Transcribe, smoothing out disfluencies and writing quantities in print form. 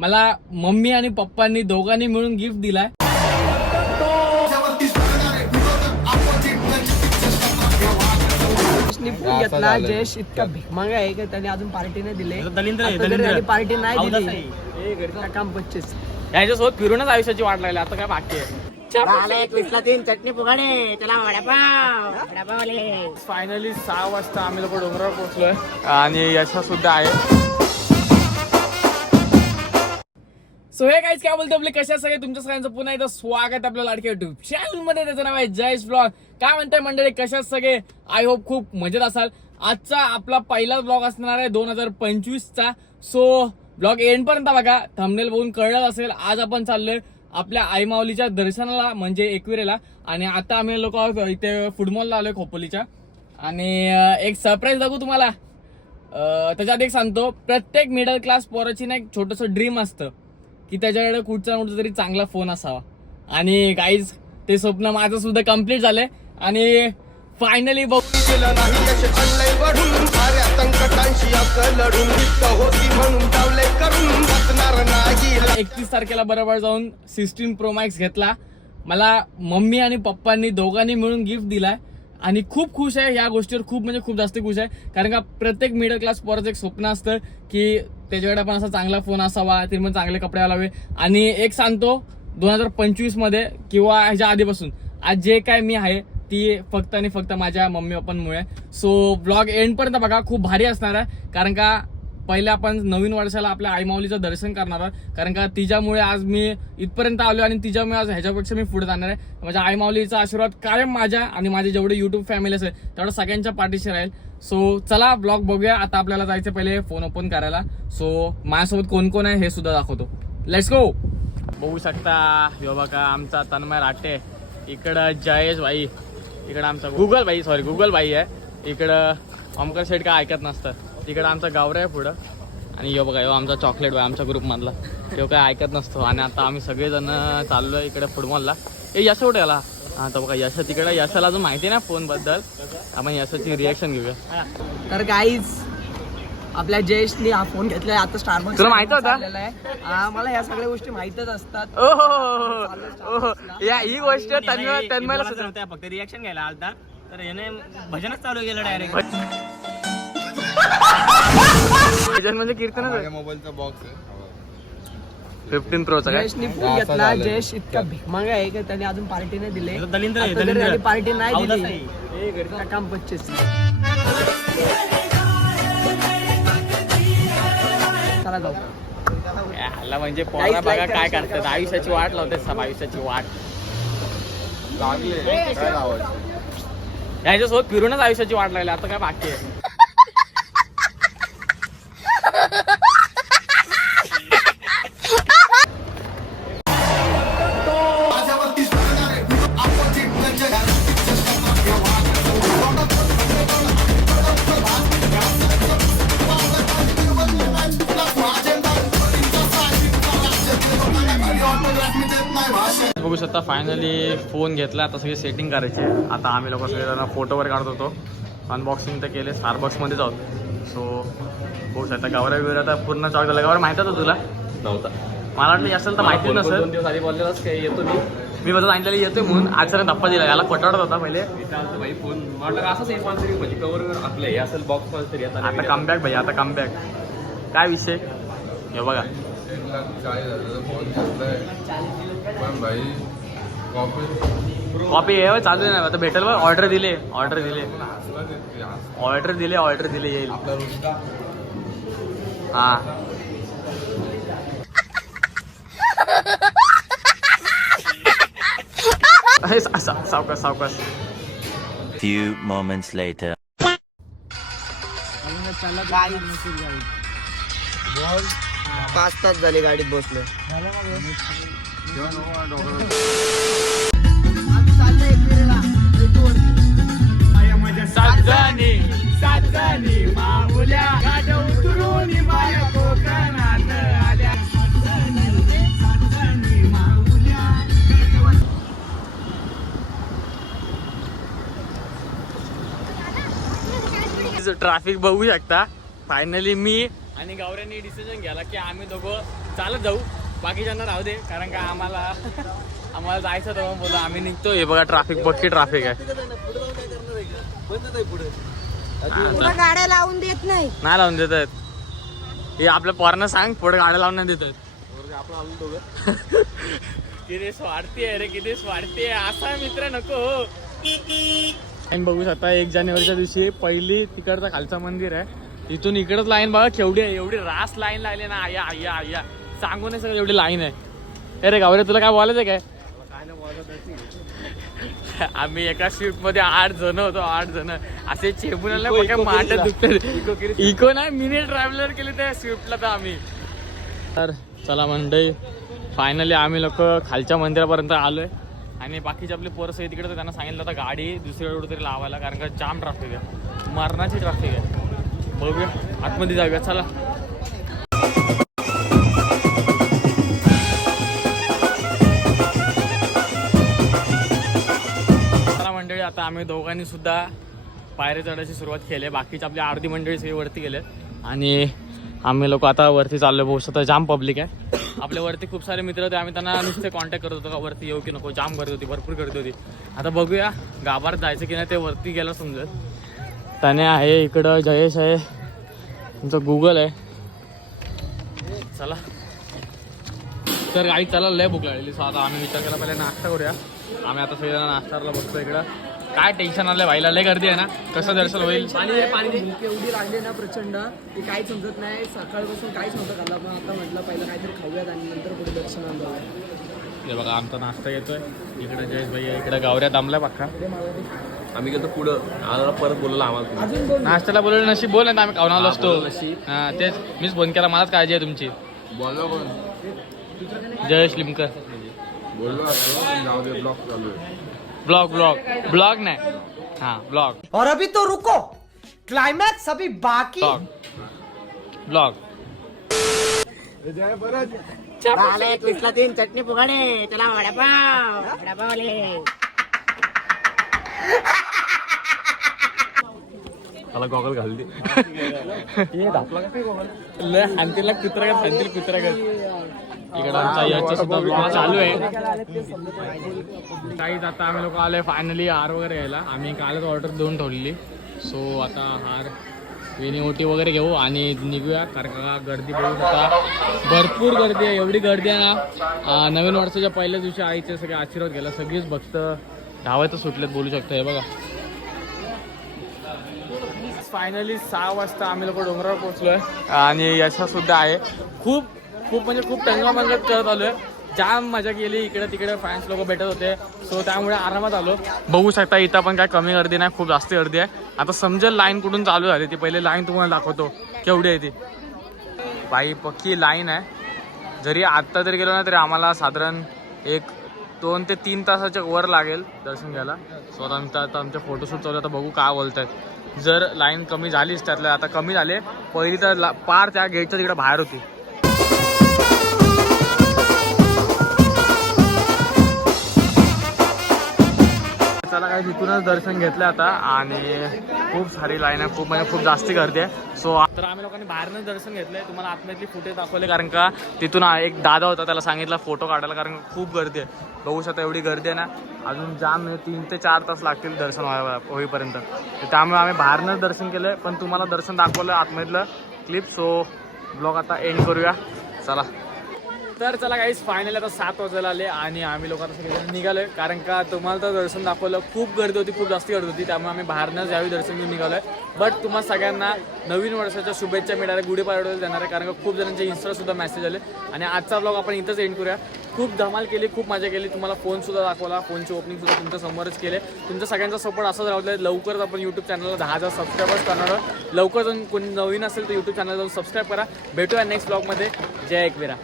मला मम्मी आणि पप्पांनी दोघांनी मिळून गिफ्ट दिलाय. घेतला. जयेश इतका भिकमांगा आहे की त्याने अजून पार्टी नाही दिली. पार्टी नाही दिली. काम 25 याच्यासोबत फिरूनच आयुष्याची वाट लागली. आता काय बाकी आहे. चटणी फुगाडे त्याला फायनली 6 वाजता आम्ही लोक डोंगरावर पोहोचलोय आणि यशा सुद्धा आहे. सो हे काहीच काय बोलतो आपले कशा सगळे तुमच्या सगळ्यांचं पुन्हा एकदा स्वागत आपल्या लाडक्या युट्यूब चॅनल मध्ये. त्याचं नाव आहे जयेश ब्लॉग. काय म्हणताय मंडळी, कशा सगळे? आय होप खूप मजेत असाल. आजचा आपला पहिला ब्लॉग असणार आहे 2025चा. सो ब्लॉग एंड पर्यंत बघा. थंबनेल बघून कळलं असेल आज आपण चाललोय आपल्या आई माऊलीच्या दर्शनाला म्हणजे एकविरेला. आणि आता आम्ही लोक इथे फुटबॉलला आलोय खोपोलीच्या. आणि एक सरप्राईज दाखवू तुम्हाला. त्याच्यात एक सांगतो, प्रत्येक मिडल क्लास पोराची ना एक छोटंसं ड्रीम असतं की त्याच्याकडे कुठचा तरी चांगला फोन असावा. आणि गाईज ते स्वप्न माझं सुद्धा कम्प्लीट झालंय. आणि फायनली बघ 31 तारखेला बरोबर जाऊन 16 Pro Max घेतला. मला मम्मी आणि पप्पांनी दोघांनी मिळून गिफ्ट दिलाय आणि खूप खुश आहे या गोष्टीवर. खूप म्हणजे खूप जास्त खुश आहे. कारण का प्रत्येक मिडल क्लास पोराचं एक स्वप्न असतं की त्याच्याकडे पण असा चांगला फोन असावा, ते पण चांगले कपडे घालावे. आणि एक सांगतो, 2025 मध्ये किंवा ह्याच्या आधीपासून आज जे काय मी आहे ती फक्त आणि फक्त माझ्या मम्मी पप्पांमुळे. सो ब्लॉग एंड पर्यंत बघा, खूप भारी असणार आहे. कारण का पहिले आपण नवीन वर्षाला आपल्या आई माऊलीचं दर्शन करणार आहोत. कारण का तिच्यामुळे आज मी इथपर्यंत आलो आणि तिच्यामुळे आज ह्याच्यापेक्षा मी पुढे जाणार आहे. माझ्या आई माऊलीचा आशीर्वाद कायम माझ्या आणि माझे जेवढे युट्यूब फॅमिली असेल तेवढं सगळ्यांच्या पाठीशी राहील. सो चला ब्लॉग बघूया. आता आपल्याला जायचं पहिले फोन ओपन करायला. सो माझ्यासोबत कोण कोण आहे हे सुद्धा दाखवतो. Let's go. बघू शकता यो बघा आमचा तन्मय राटे, इकडं जयेश भाई, इकडं आमचा गुगल भाई आहे. इकडं ओमकार शेठ काय ऐकत नसतं. तिकडं आमचा गावरा आहे पुढं. आणि यो बघा यो आमचा चॉकलेट भाई आमच्या ग्रुपमधला, तो काय ऐकत नसतो. आणि आता आम्ही सगळेजण चाललोय इकडे फुटबॉलला. यश कुठे आला? हा तर बघा यश तिकडे. यशाला अजून माहिती ना फोन बद्दल. आपण यशाची रिएक्शन घेऊया. तर गाईज आपल्या जयेशने हा फोन घेतलाय आता स्टारबक्स. तुला माहिती होता? मला या सगळ्या गोष्टी माहितच असतात. ओहो या ही गोष्ट तन्मयला होत्या, फक्त रिएक्शन घ्यायला आलता. तर याने भजनच चालू केलं डायरेक्ट. भजन म्हणजे कीर्तनच आहे. मोबाईलचा बॉक्स आहे 15 Pro चा. जयेशने फोन घेतला. जयेश इतका भिकमांगा आहे की त्याने अजून पार्टी नाही दिली. पार्टी नाही दिली. काम 25 चला जाऊ. ह्याला म्हणजे पोरा बघा काय करतात, आयुष्याची वाट लावतात. सब आयुष्याची वाट याच्यासोबत फिरूनच आयुष्याची वाट लागली. आता काय बाकी आहे. बघू शकता फायनली फोन घेतला. आता सगळी सेटिंग करायची. आता आम्ही लोक सगळे फोटो वगैरे काढत होतो. अनबॉक्सिंग तर केले. स्टारबक्समध्ये जाऊ. सो बघू शकता गावरा वगैरे आता पूर्ण चॉक झाला. गावरा माहिती होतं तुला? नव्हता. मला वाटलं असेल तर माहिती नसेल. 2 दिवस आधी बोललेलाच काही येतो मी बघा सांगितलेलं येतोय म्हणून. आजचा धप्पा दिला. याला पटावत होता पहिले. भाई फोन म्हटलं असंच एक तरी म्हणजे कवर आपलं हे असेल बॉक्स मध्ये तरी आता कमबॅक भाई, आता कमबॅक. काय विषय हे बघा. 1,40,000 फोन घेतलाय पण भाई कॉपी हे चालू नाही. आता भेटेल बघ. ऑर्डर दिले येईल. हा सावकाश. Few moments later. 5 तास झाले गाडीत बसलो. ट्रॅफिक बघू शकता. फायनली मी आणि गौऱ्यांनी डिसिजन घ्याला की आम्ही दोघं चालत जाऊ, बाकीच्यांना राहू दे, कारण का आम्हाला जायचं तेव्हा बोला आम्ही निघतो. हे बघा ट्रॅफिक, बघ की ट्रॅफिक आहे. पुढं गाड्या लावून देत नाही. नाही लावून देत आहेत. हे आपल्या पोरांना सांग पुढे गाड्या लावून नाही देत आहेत. किती स्वार्थी आहे रे, किती स्वार्थी आहे. असा मित्र नको. लाईन बघू शकता 1 जानेवारीच्या दिवशी पहिली तिकडचा खालचा मंदिर आहे, इथून इकडच लाईन बघा केवढी आहे. एवढी रास लाईन लागली ना, आया आया आया सांगू नाही सगळं एवढी लाईन आहे. अरे गावरे तुला काय बोलायचं काय? आम्ही एका स्विफ्ट मध्ये 8 जण होतो, 8 जण असे चेपून मांडत दुखत. इको नाही, मिनी ट्रॅव्हलर केले त्या स्विफ्टला तर आम्ही. तर चला मंडळी, फायनली आम्ही लोक खालच्या मंदिरापर्यंत आलोय आणि बाकीचे आपले पोरं सगळे तिकडे, त्यांना सांगितलं आता गाडी दुसरीकडे कुठेतरी लावायला, कारण का जाम ट्रॅफिक आहे, मरणाची ट्रॅफिक आहे. बघूया आतमध्ये जाऊया चला. मंडळी आता आम्ही दोघांनी सुद्धा पायऱ्या चढायची सुरुवात केली आहे. बाकीची आपली अर्धी मंडळी सगळी वरती गेले आणि आम्ही लोक आता वरती चाललो. बघू शकता जाम पब्लिक आहे. आपल्या वरती खूप सारे मित्र होते, आम्ही त्यांना नुसते कॉन्टॅक्ट करत होतो का वरती येऊ की नको. जाम गर्दी होती, भरपूर गर्दी होती. आता बघूया गाभारात जायचं की नाही ते वरती गेलं समजत. त्याने आहे इकडं, जयेश आहे, तुमचं गुगल आहे. चला तर गाडी चला, लय भूक लागलेली. सो आता आम्ही विचार केला पहिले नाश्ता करूया. आम्ही आता सगळ्यांना नाश्ताला बघतो इकडं. काय टेन्शन आलंय व्हायला, लय गर्दी आहे ना, कसं दर्शन होईल. पाणी एवढी लागली ना प्रचंड की काही समजत नाही. सकाळपासून काहीच नव्हतं खाल्लं, पण आता म्हटलं पहिलं काहीतरी खाऊयात आणि नंतर पुढे दर्शनाला जाऊया. हे बघा आमचा नाश्ता येतोय. इकडे जयेश भाई आहे, इकडे गावऱ्या दामलाय पक्का. आम्ही गेलो पुढं, आम्हाला परत बोलला आम्हाला. नाश्त्याला बोलवलं नशीब बोल, नाही आम्ही खाऊन आलो असतो. हा तेच मीच फोन केला, मलाच काळजी आहे तुमची. बोललो कोण? जयेश लिमकर. बोललो असतो जाऊ दे, ब्लॉक चालू आहे. ब्लॉग नाही, हाँ ब्लॉग. और अभी तो रुको, क्लाइमैक्स अभी बाकी. ब्लॉग पिठला 3 चटणी फुगाडे, त्याला वडापाव. मला गॉगल घाल दे. लय हानतीला कुत्रा का हानतील कुत्रा का. इकडे आमचा याचा सुद्धा ब्लॉग चालू आहे. काहीच आता आम्ही लोक आलोय फायनली हार वगैरे घ्यायला. आम्ही कालच ऑर्डर देऊन ठेवलेली. सो आता हार वेणी ओटी वगैरे घेऊ आणि निघूया, कारण का गर्दी बघू शकता, भरपूर गर्दी आहे. एवढी गर्दी आहे ना, नवीन वर्षाच्या पहिल्या दिवशी आईचे सगळे आशीर्वाद घ्यायला सगळीच भक्त धावायचं सुटलेत बोलू शकतो. हे बघा फायनली 6 वाजता आम्ही लोक डोंगरावर पोहोचलोय आणि याचा सुद्धा आहे. खूप म्हणजे खूप टंगलामंगत करत आलोय. जाम मजा केली, इकडे तिकडे फॅन्स लोक भेटत होते. सो त्यामुळे आरामात आलो. बघू शकता इथं पण काय कमी गर्दी नाही, खूप जास्त गर्दी आहे. आता समजेल लाईन कुठून चालू झाली ती. पहिले लाईन तुम्हाला दाखवतो केवढी आहे ती. बाई पक्की लाईन आहे. जरी आत्ता जरी गेलो ना तरी आम्हाला साधारण 2 ते 3 तासाच्या वर लागेल दर्शन घ्यायला. सो आता आमचे फोटोशूट चालू. आता बघू काय बोलतायत. जर लाईन कमी झालीच, त्यातल्या आता कमी झाले. पहिली तर पार त्या गेटच्या तिकडे बाहेर होती. चला काही तिथूनच दर्शन घेतलं आता आणि खूप सारी लाईन आहे, खूप जास्ती गर्दी आहे. सो तर आम्ही लोकांनी बाहेरनंच दर्शन घेतलंय. तुम्हाला आतमधली फुटेज दाखवले, कारण का तिथून एक दादा होता, त्याला सांगितलं फोटो काढायला, कारण खूप गर्दी आहे. बघू शकता एवढी गर्दी आहे ना, अजून जाम 3 ते 4 तास लागतील दर्शन होईपर्यंत. त्यामुळे आम्ही बाहेरनंच दर्शन केलंय, पण तुम्हाला दर्शन दाखवलं आतमधलं क्लिप. सो ब्लॉग आता एंड करूया चला. तर चला गाईस फायनली आता 7 वाजायला आले आणि आम्ही लोक आता सगळेजण निघालोय, कारण का तुम्हाला तर दर्शन दाखवलं, खूप गर्दी होती, खूप जास्त गर्दी होती. त्यामुळे आम्ही बाहेरनंच यावी दर्शन घेऊन निघालोय. बट तुम्हाला सगळ्यांना नवीन वर्षाच्या शुभेच्छा मिळाल्या, गुढीपाडवा देणार आहे, कारण का खूप जणांचे इन्स्टासुद्धा मेसेज आले. आणि आजचा ब्लॉग आपण इथंच एंड करूया. खूप धमाल केली, खूप मजा केली. तुम्हाला फोनसुद्धा दाखवला, फोनची ओपनिंगसुद्धा तुमच्या समोरच केले. तुमच्या सगळ्यांचा सपोर्ट असाच राहू. लवकरच आपण यूट्यूब चॅनलला 10,000 सबस्क्रायबर्स करणार आहोत. लवकर जाऊन कोणी नवीन असेल तर यूट्यूब चॅनल जाऊन सबस्क्राईब करा. भेटूया नेक्स्ट ब्लॉगमध्ये. जय एकविरा.